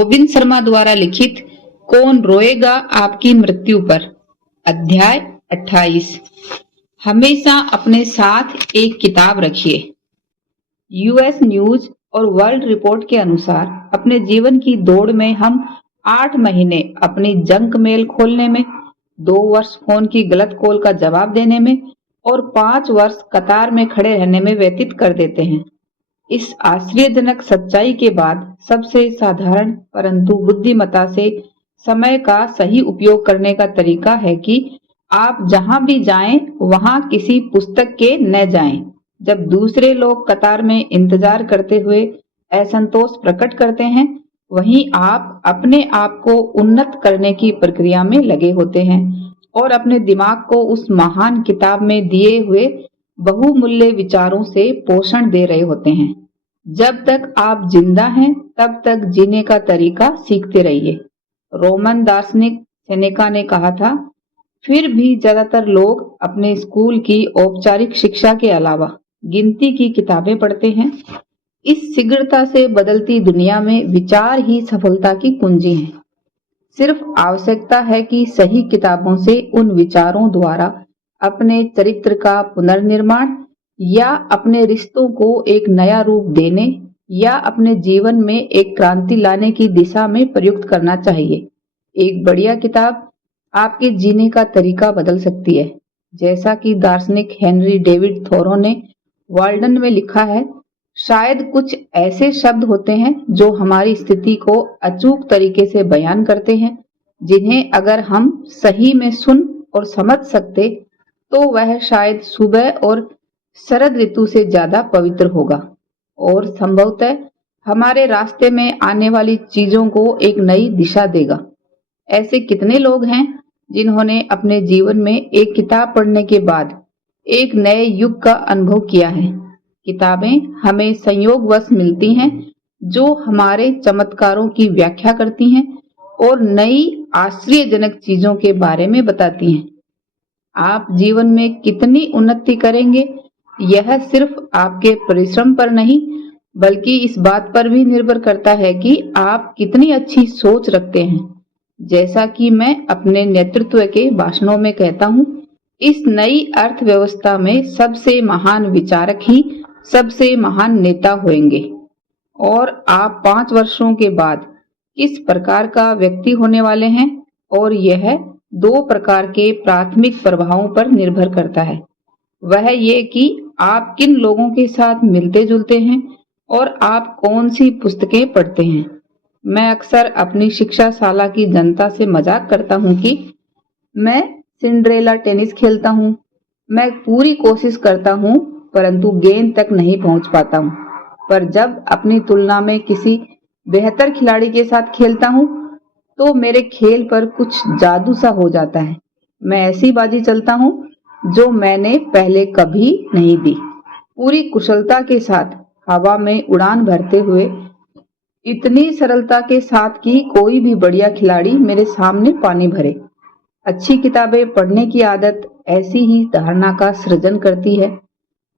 गोविंद शर्मा द्वारा लिखित कौन रोएगा आपकी मृत्यु पर। अध्याय 28। हमेशा अपने साथ एक किताब रखिए। यूएस न्यूज और वर्ल्ड रिपोर्ट के अनुसार अपने जीवन की दौड़ में हम 8 महीने अपनी जंक मेल खोलने में, 2 वर्ष फोन की गलत कॉल का जवाब देने में और 5 वर्ष कतार में खड़े रहने में व्यतीत कर देते हैं। इस आश्चर्यजनक सच्चाई के बाद सबसे साधारण परंतु बुद्धिमत्ता से समय का सही उपयोग करने का तरीका है कि आप जहां भी जाएं वहां किसी पुस्तक के न जाएं। जब दूसरे लोग कतार में इंतजार करते हुए असंतोष प्रकट करते हैं, वहीं आप अपने आप को उन्नत करने की प्रक्रिया में लगे होते हैं और अपने दिमाग को उस महान किताब में दिए हुए बहुमूल्य विचारों से पोषण दे रहे होते हैं। जब तक आप जिंदा हैं तब तक जीने का तरीका सीखते रहिए। रोमन दार्शनिक सेनेका ने कहा था। फिर भी ज्यादातर लोग अपने स्कूल की औपचारिक शिक्षा के अलावा गिनती की किताबें पढ़ते हैं। इस शीघ्रता से बदलती दुनिया में विचार ही सफलता की कुंजी है। सिर्फ आवश्यकता है कि सही किताबों से उन विचारों द्वारा अपने चरित्र का पुनर्निर्माण या अपने रिश्तों को एक नया रूप देने या अपने जीवन में एक क्रांति लाने की दिशा में प्रयुक्त करना चाहिए। एक बढ़िया किताब आपके जीने का तरीका बदल सकती है। जैसा कि दार्शनिक हेनरी डेविड थोरो ने वाल्डन में लिखा है, शायद कुछ ऐसे शब्द होते हैं जो हमारी स्थिति को अचूक तरीके से बयान करते हैं, जिन्हें अगर हम सही में सुन और समझ सकते तो वह शायद सुबह और शरद ऋतु से ज्यादा पवित्र होगा और संभवतः हमारे रास्ते में आने वाली चीजों को एक नई दिशा देगा। ऐसे कितने लोग हैं जिन्होंने अपने जीवन में एक किताब पढ़ने के बाद एक नए युग का अनुभव किया है। किताबें हमें संयोगवश मिलती हैं जो हमारे चमत्कारों की व्याख्या करती हैं और नई आश्चर्यजनक चीजों के बारे में बताती हैं। आप जीवन में कितनी उन्नति करेंगे यह सिर्फ आपके परिश्रम पर नहीं बल्कि इस बात पर भी निर्भर करता है कि आप कितनी अच्छी सोच रखते हैं। जैसा कि मैं अपने नेतृत्व के भाषणों में कहता हूँ, इस नई अर्थव्यवस्था में सबसे महान विचारक ही सबसे महान नेता होंगे और आप 5 वर्षों के बाद किस प्रकार का व्यक्ति होने वाले हैं और यह 2 प्रकार के प्राथमिक प्रभावों पर निर्भर करता है। वह ये कि आप किन लोगों के साथ मिलते जुलते हैं और आप कौन सी पुस्तकें पढ़ते हैं। मैं अक्सर अपनी शिक्षाशाला की जनता से मजाक करता हूँ कि मैं सिंड्रेला टेनिस खेलता हूँ। मैं पूरी कोशिश करता हूँ परंतु गेंद तक नहीं पहुँच पाता हूँ, पर जब अपनी तुलना में किसी बेहतर खिलाड़ी के साथ खेलता हूँ तो मेरे खेल पर कुछ जादू सा हो जाता है। मैं ऐसी बाजी चलता हूँ जो मैंने पहले कभी नहीं दी, पूरी कुशलता के साथ हवा में उड़ान भरते हुए, इतनी सरलता के साथ कि कोई भी बढ़िया खिलाड़ी मेरे सामने पानी भरे। अच्छी किताबें पढ़ने की आदत ऐसी ही धारणा का सृजन करती है।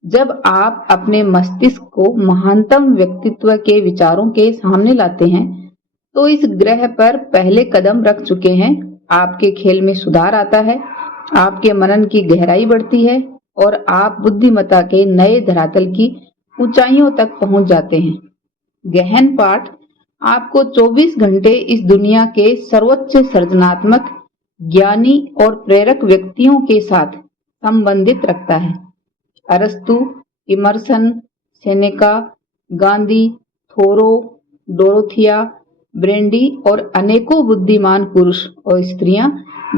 जब आप अपने मस्तिष्क को महानतम व्यक्तित्व के विचारों के सामने लाते हैं तो इस ग्रह पर पहले कदम रख चुके हैं। आपके खेल में सुधार आता है, आपके मनन की गहराई बढ़ती है और आप बुद्धिमत्ता के नए धरातल की ऊंचाइयों तक पहुंच जाते हैं। गहन पाठ आपको 24 घंटे इस दुनिया के सर्वोच्च सृजनात्मक, ज्ञानी और प्रेरक व्यक्तियों के साथ संबंधित रखता है। अरस्तु, इमर्सन, सेनेका, गांधी, थोरो, डोरोथिया, ब्रेंडी और अनेकों बुद्धिमान पुरुष और स्त्रियां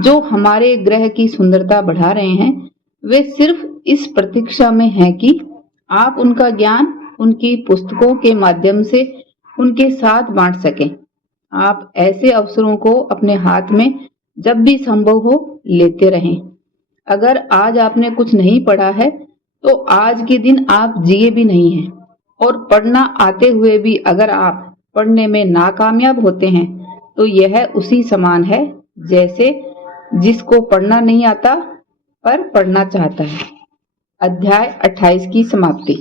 जो हमारे ग्रह की सुंदरता बढ़ा रहे हैं, वे सिर्फ इस प्रतीक्षा में हैं कि आप उनका ज्ञान उनकी पुस्तकों के माध्यम से उनके साथ बांट सकें। आप ऐसे अवसरों को अपने हाथ में जब भी संभव हो लेते रहें। अगर आज आपने कुछ नहीं पढ़ा है तो आज के दिन आप जिए भी नहीं हैं, और पढ़ना आते हुए भी अगर आप पढ़ने में नाकामयाब होते हैं तो यह उसी समान है जैसे जिसको पढ़ना नहीं आता पर पढ़ना चाहता है। अध्याय 28 की समाप्ति।